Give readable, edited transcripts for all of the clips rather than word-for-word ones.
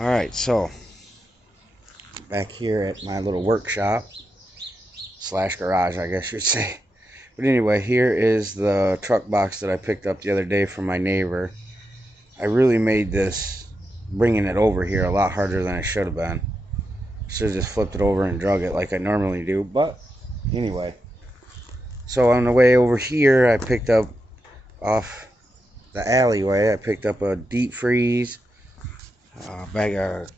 Alright, so back here at my little workshop slash garage, I guess you'd say. But anyway, here is the truck box that I picked up the other day from my neighbor. I really made this, bringing it over here, a lot harder than it should have been. Should have just flipped it over and drug it like I normally do. But anyway, so on the way over here, I picked up off the alleyway, I picked up a deep freeze, a bag of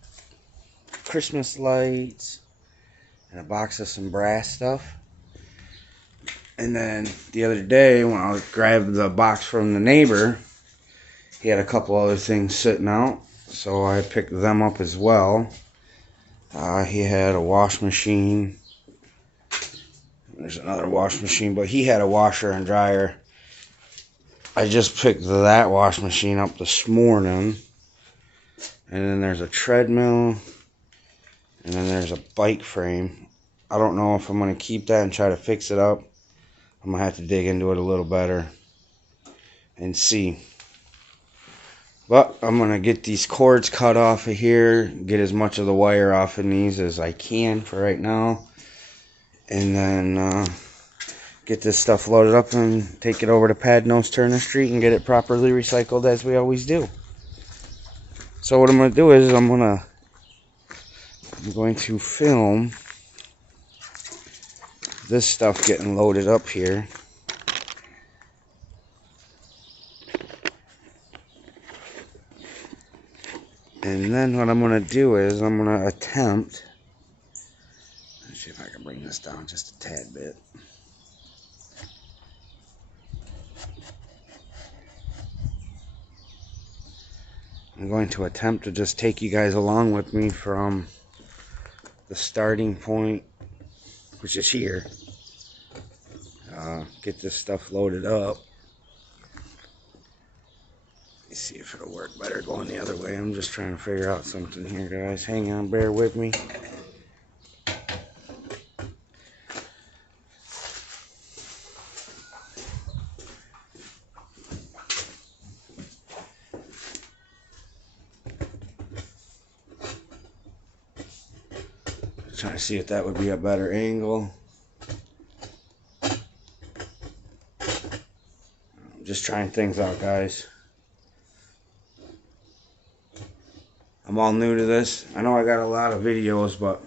Christmas lights, and a box of some brass stuff. And then the other day when I grabbed the box from the neighbor, he had a couple other things sitting out, so I picked them up as well. He had a wash machine. There's another wash machine, but he had a washer and dryer. I just picked that wash machine up this morning. And then there's a treadmill. And then there's a bike frame. I don't know if I'm going to keep that and try to fix it up. I'm going to have to dig into it a little better and see. But I'm going to get these cords cut off of here. Get as much of the wire off in these as I can for right now. And then get this stuff loaded up and take it over to Padnos Turner Street and get it properly recycled as we always do. So what I'm going to do is I'm going to film this stuff getting loaded up here. And then what I'm going to do is I'm going to attempt, let's see if I can bring this down just a tad bit. I'm going to attempt to just take you guys along with me from the starting point, which is here. Get this stuff loaded up. Let's see if it'll work better going the other way. I'm just trying to figure out something here, guys. Hang on, bear with me. Trying to see if that would be a better angle. I'm just trying things out, guys. I'm all new to this. I know I got a lot of videos, but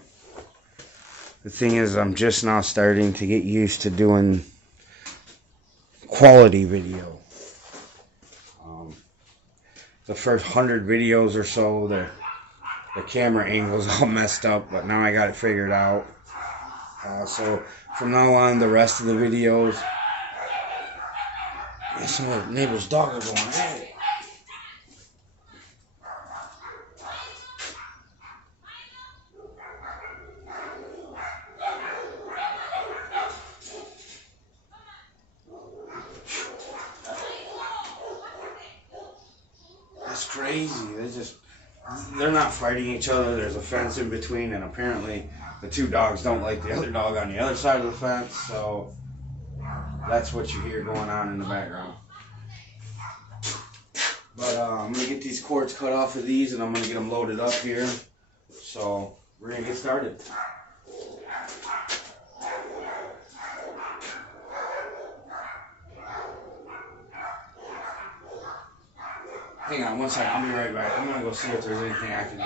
the thing is I'm just now starting to get used to doing quality video. The first 100 videos or so, the camera angle's all messed up, but now I got it figured out. So from now on, the rest of the videos, some of the neighbor's dog are going, hey. That's crazy. They're not fighting each other. There's a fence in between, and apparently the two dogs don't like the other dog on the other side of the fence, so that's what you hear going on in the background. But I'm going to get these cords cut off of these, and I'm going to get them loaded up here. So we're going to get started. Hang on one second, I'll be right back. I'm going to go see if there's anything I can do.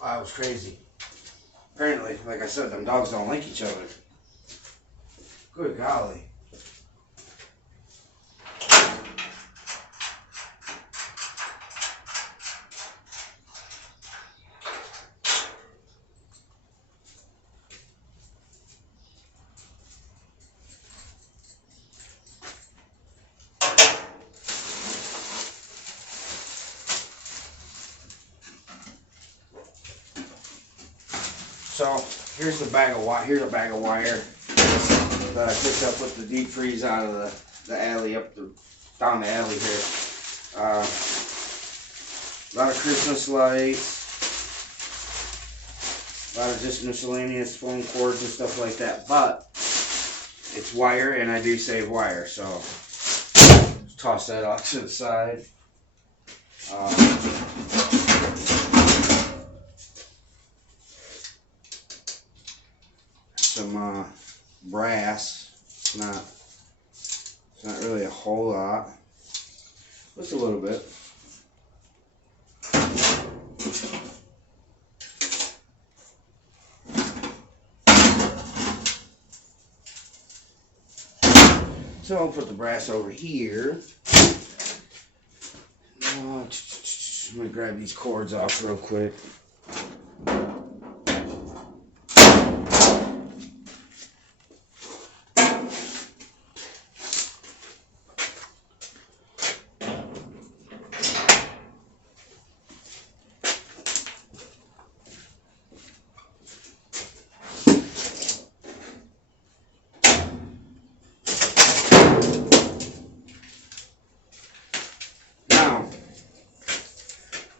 That was crazy. Apparently, like I said, them dogs don't like each other. Good golly. So here's the bag of wire. Here's a bag of wire that I picked up with the deep freeze out of the alley down the alley here. A lot of Christmas lights, a lot of just miscellaneous phone cords and stuff like that. But it's wire, and I do save wire, so toss that off to the side. Some brass. It's not really a whole lot, just a little bit. So I'll put the brass over here. I'm gonna grab these cords off real quick.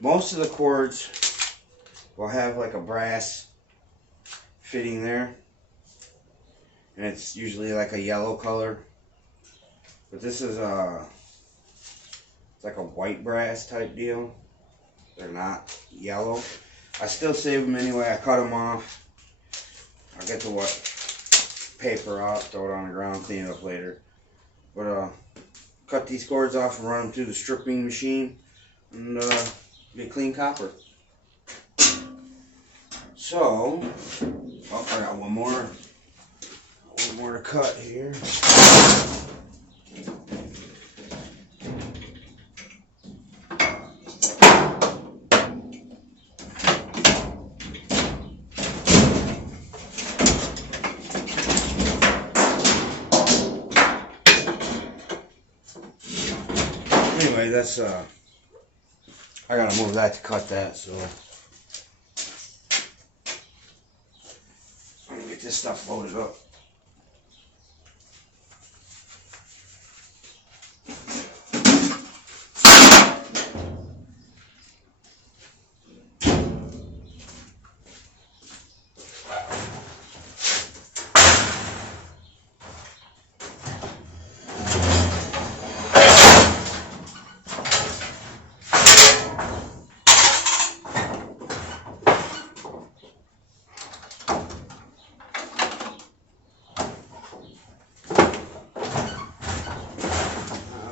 Most of the cords will have like a brass fitting there, and it's usually like a yellow color, but this is it's like a white brass type deal. They're not yellow. I still save them anyway. I cut them off. I'll get the paper off, throw it on the ground, clean it up later. But cut these cords off and run them through the stripping machine, and get clean copper. So, oh, I got one more to cut here. Anyway, that's I gotta move that to cut that, so I'm gonna get this stuff loaded up.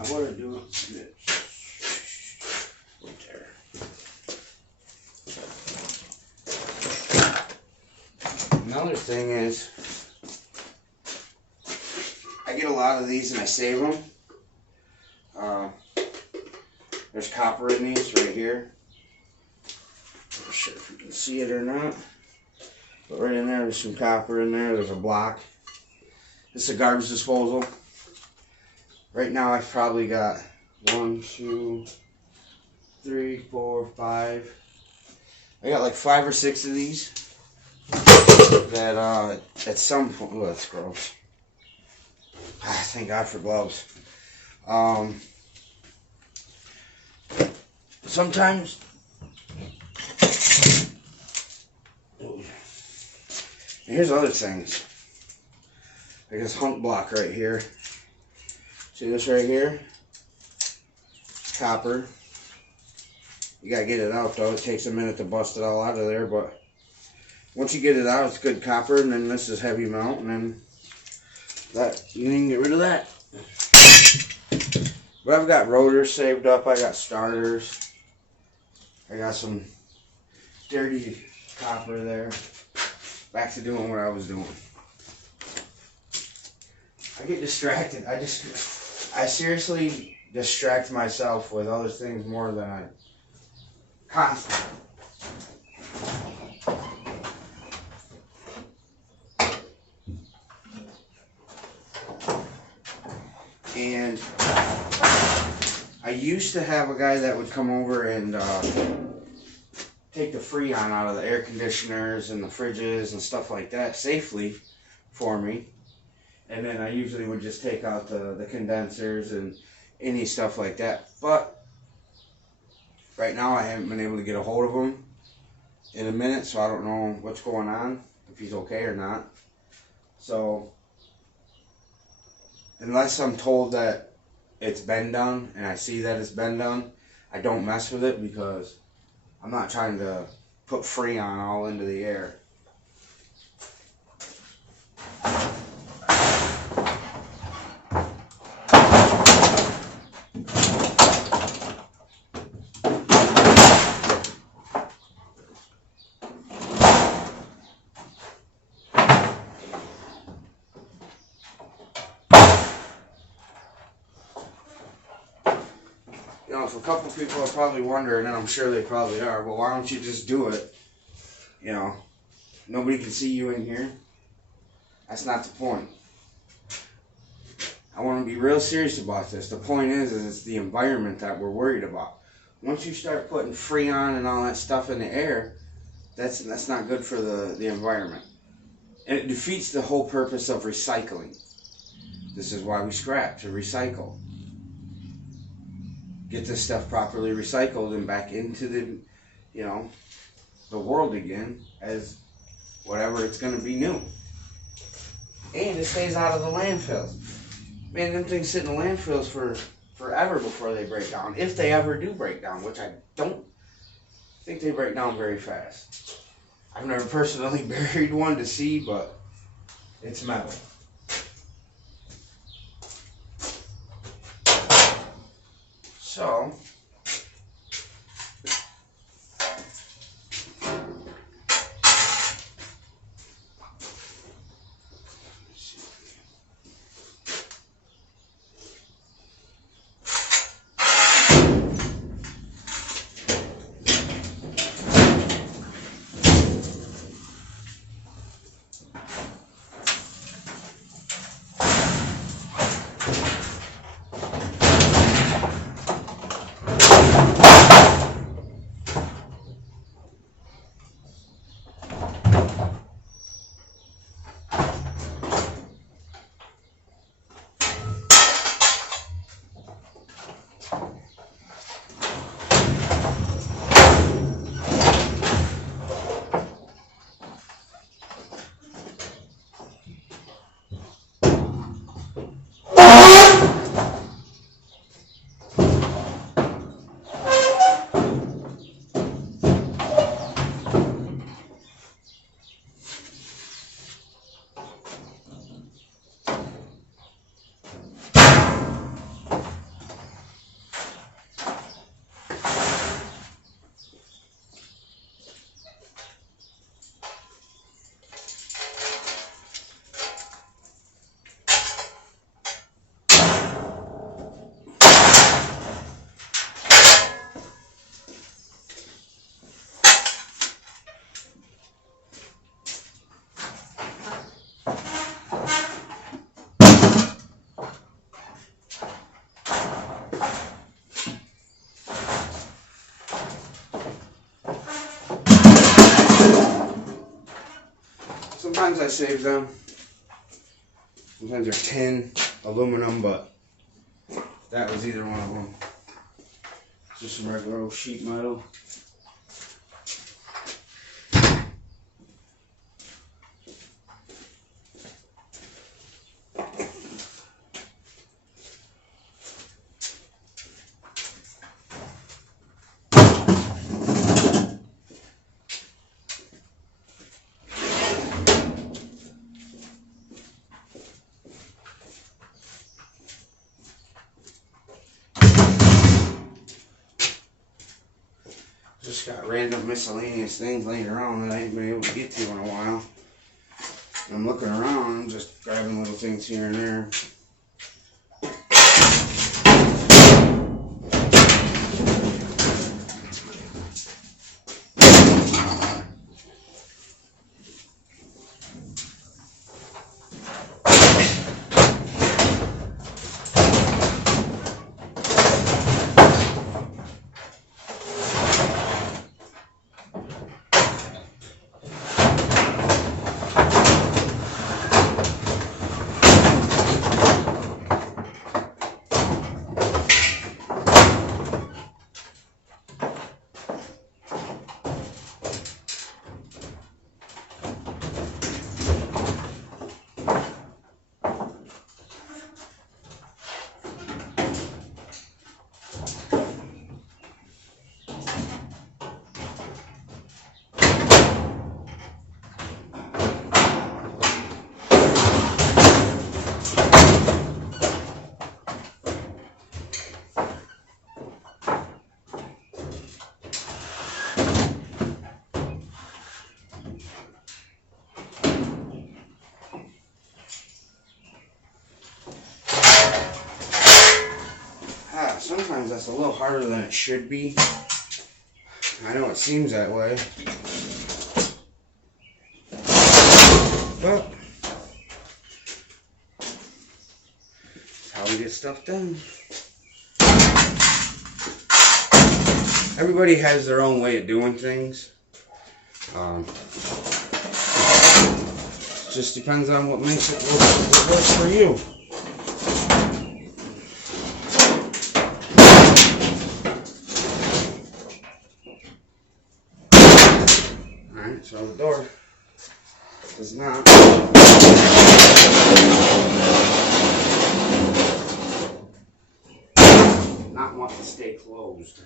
What I do? There. Another thing is, I get a lot of these and I save them. There's copper in these right here. I'm not sure if you can see it or not, but right in there, there's some copper in there. There's a block. This is a garbage disposal. Right now I've probably got 1, 2, 3, 4, 5. I got like 5 or 6 of these that at some point, oh, that's gross. Thank God for gloves. Sometimes here's other things. Like this hunk block right here. See this right here? It's copper. You gotta get it out though. It takes a minute to bust it all out of there, but once you get it out, it's good copper, and then this is heavy mount, and then that you can get rid of that. But I've got rotors saved up, I got starters. I got some dirty copper there. Back to doing what I was doing. I get distracted. I seriously distract myself with other things more than I constantly. And I used to have a guy that would come over and take the Freon out of the air conditioners and the fridges and stuff like that safely for me. And then I usually would just take out the condensers and any stuff like that. But right now I haven't been able to get a hold of him in a minute, so I don't know what's going on, if he's okay or not. So unless I'm told that it's been done and I see that it's been done, I don't mess with it, because I'm not trying to put Freon all into the air. You know, if a couple people are probably wondering, and I'm sure they probably are, well, why don't you just do it? You know, nobody can see you in here. That's not the point. I want to be real serious about this. The point is it's the environment that we're worried about. Once you start putting Freon and all that stuff in the air, that's not good for the environment. And it defeats the whole purpose of recycling. This is why we scrap, to recycle. Get this stuff properly recycled and back into the, you know, the world again as whatever it's going to be new. And it stays out of the landfills. Man, them things sit in the landfills for forever before they break down. If they ever do break down, which I don't think they break down very fast. I've never personally buried one to see, but it's metal. So, sometimes I save them. Sometimes they're tin, aluminum, but that was either one of them. Just some regular old sheet metal. Just got random miscellaneous things laying around that I ain't been able to get to in a while. And I'm looking around, just grabbing little things here and there. sometimes that's a little harder than it should be. I know it seems that way. But that's how we get stuff done. Everybody has their own way of doing things. It just depends on what makes it work, what works for you. Alright, so the door does not want to stay closed.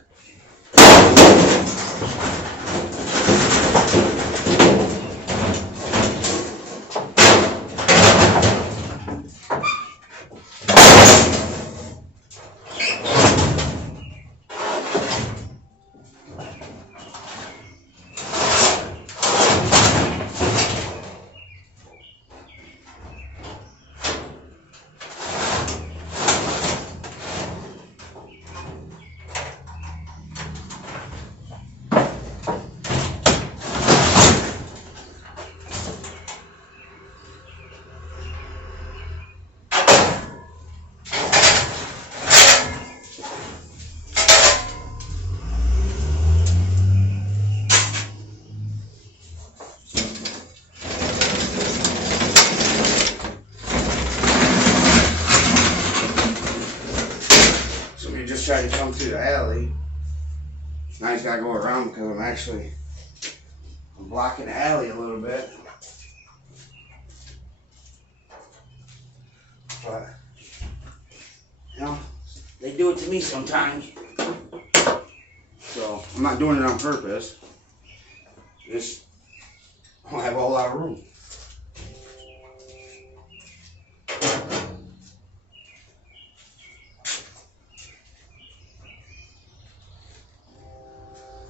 Try to come through the alley. Now he's got to go around because I'm blocking the alley a little bit. But, you know, they do it to me sometimes. So, I'm not doing it on purpose. Just don't have a whole lot of room.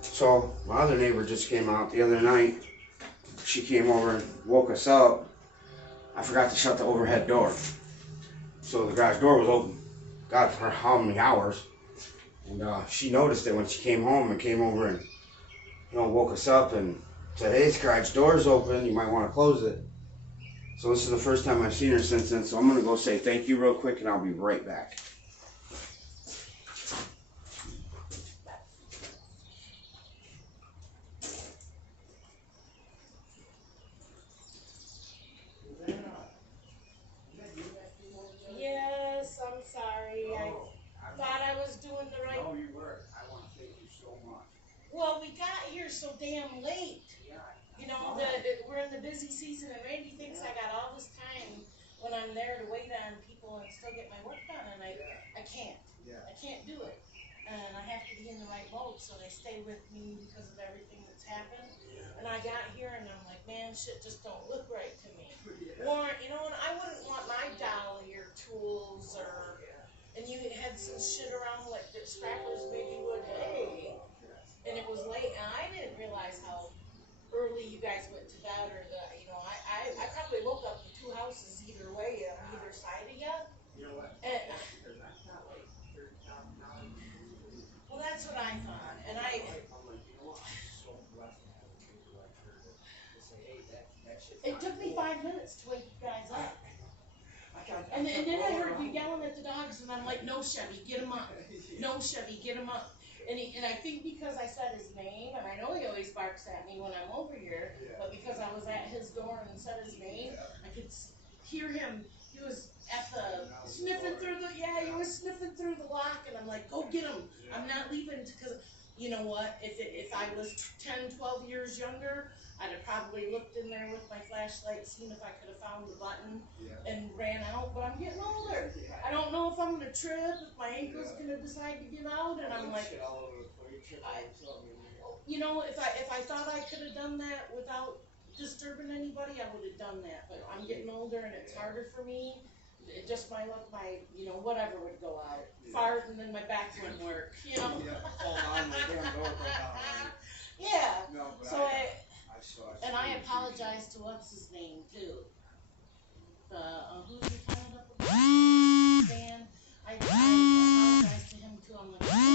So my other neighbor just came out the other night. She came over and woke us up. I forgot to shut the overhead door. So the garage door was open, God, for how many hours. And she noticed it when she came home and came over and, you know, woke us up and said, hey, this garage door's open, you might want to close it. So this is the first time I've seen her since then. So I'm going to go say thank you real quick and I'll be right back. Well, we got here so damn late. You know, we're in the busy season, and Randy thinks I got all this time when I'm there to wait on people and still get my work done, and I can't. I can't do it. And I have to be in the right mode, so they stay with me because of everything that's happened. And I got here, and I'm like, man, shit just don't look right to me. Warren, you know, and I wouldn't want my dolly or tools or, and you had some shit around like the Scrappers Baby Wood Hay. And it was late, and I didn't realize how early you guys went to bed, or you know, I probably woke up in two houses either way, on either side of you. You know what? And, well, that's what I thought, and it took me 5 minutes to wake you guys up. And then I heard you yelling at the dogs, and I'm like, no, Chevy, get him up. No, Chevy, get him up. And I think because I said his name, and I know he always barks at me when I'm over here, but because I was at his door and said his name, I could hear him. He was at the sniffing through he was sniffing through the lock, and I'm like, go get him. I'm not leaving, because you know what? If I was 10, 12 years younger, I'd have probably looked in there with my flashlight, seen if I could have found the button, and ran out. But I'm getting older. I don't know if I'm going to trip, if my ankle's going to decide to give out, and I'm like, you know, if I thought I could have done that without disturbing anybody, I would have done that. But I'm getting older, and it's harder for me. It just my luck, you know, whatever would go out. Fart, and then my back wouldn't work, you know. Yeah. So and I apologize to what's his name too. The who's he coming up with? Dan. I apologize to him too. I'm like,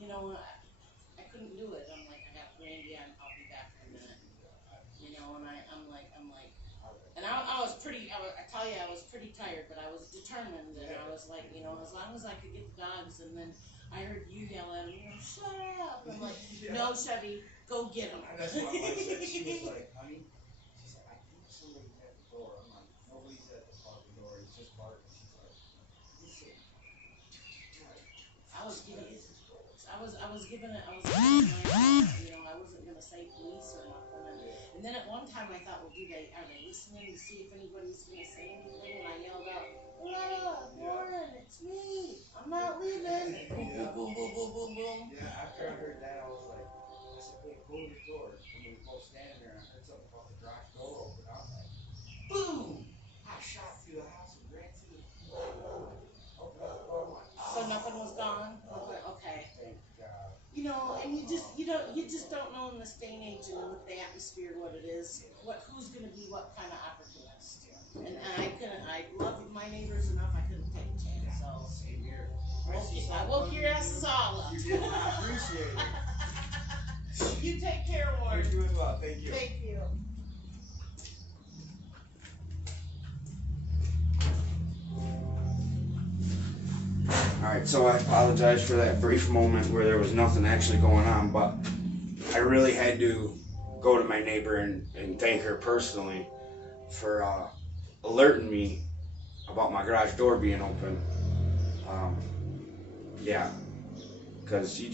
you know, I couldn't do it. I'm like, I got Randy on, I'll be back in a minute. You know, and I'm like, and I was pretty, I tell you, I was pretty tired, but I was determined, and I was like, you know, as long as I could get the dogs, and then I heard you yell at him, you know, shut up. I'm like, no, Chevy, go get him. And that's what my wife said. She was like, honey, she said, I think somebody's at the door. I'm like, nobody's at the fucking door. He's just barking. She's like, listen. I was giving it, my, you know, I wasn't gonna say police or nothing, and then at one time I thought, well, are they listening to see if anybody's gonna say anything, and I yelled out, Lauren, it's me, I'm not leaving, boom, boom, boom, boom, boom, boom. Yeah, after I heard that, I was like, I said, hey, close the door. And we were both standing there, and I heard something about the garage door open. I was like, boom! I shot through the house and ran to the door. Open up the door. I'm like, So nothing was gone? Okay. thank God. You know, and you just don't know in this day and age and with the atmosphere what it is, who's gonna be what kind of opportunist. And I love my neighbors enough, I couldn't take a chance, so. Same here. I woke your asses all up. You did. I appreciate it. You take care, Warren. You as well. Thank you. Thank you. Alright, so I apologize for that brief moment where there was nothing actually going on, but I really had to go to my neighbor and thank her personally for alerting me about my garage door being open. Yeah, because you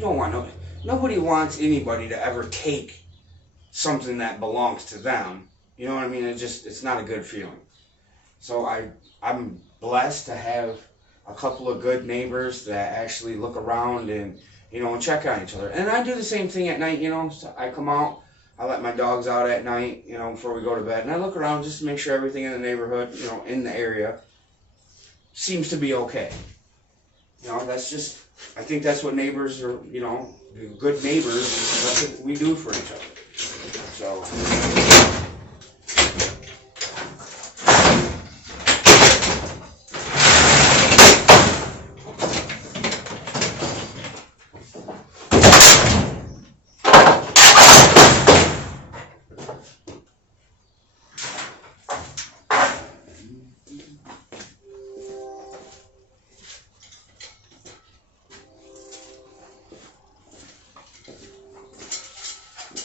don't want nobody wants anybody to ever take something that belongs to them. You know what I mean? It's not a good feeling. So I'm blessed to have a couple of good neighbors that actually look around and, you know, check on each other. And I do the same thing at night, you know. So I come out, I let my dogs out at night, you know, before we go to bed, and I look around just to make sure everything in the neighborhood, you know, in the area seems to be okay. You know, I think that's what neighbors are, you know, good neighbors, that's what we do for each other. So.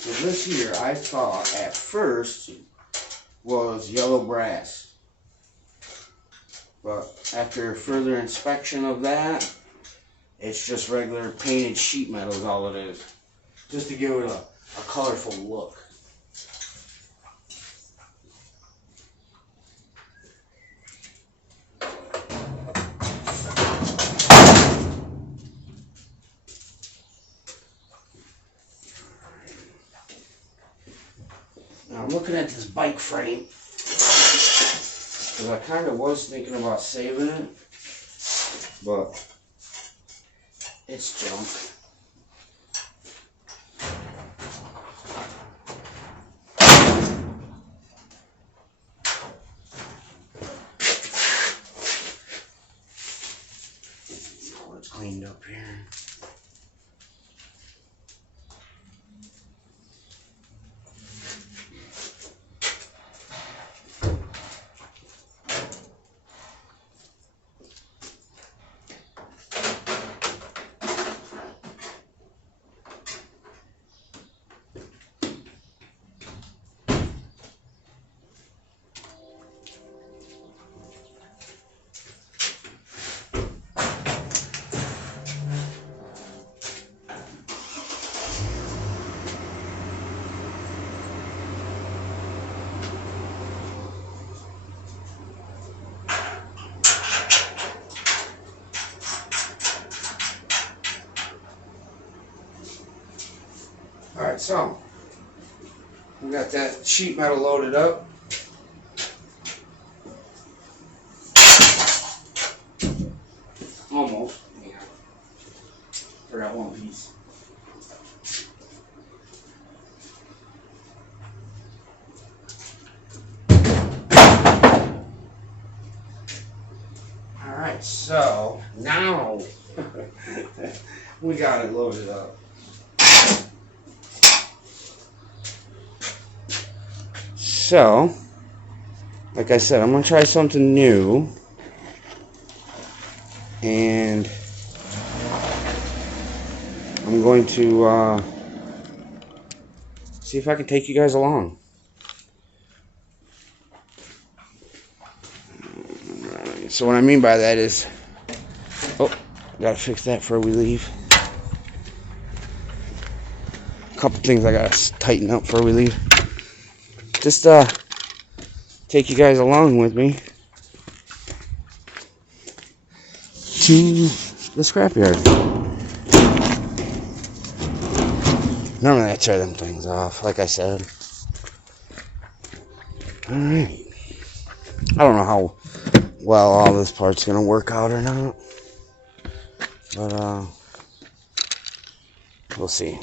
So this here, I thought at first was yellow brass, but after further inspection of that, it's just regular painted sheet metal is all it is, just to give it a colorful look. Now I'm looking at this bike frame, because I kind of was thinking about saving it, but it's junk. Oh, it's cleaned up here. Alright, so we got that sheet metal loaded up. Almost. Yeah. Forgot one piece. Alright, so now We got it loaded up. So, like I said, I'm going to try something new. And I'm going to see if I can take you guys along. So what I mean by that is, oh, gotta fix that before we leave. A couple things I gotta tighten up before we leave. Just take you guys along with me to the scrapyard. Normally I tear them things off, like I said. Alright. I don't know how well all this part's gonna work out or not. But we'll see.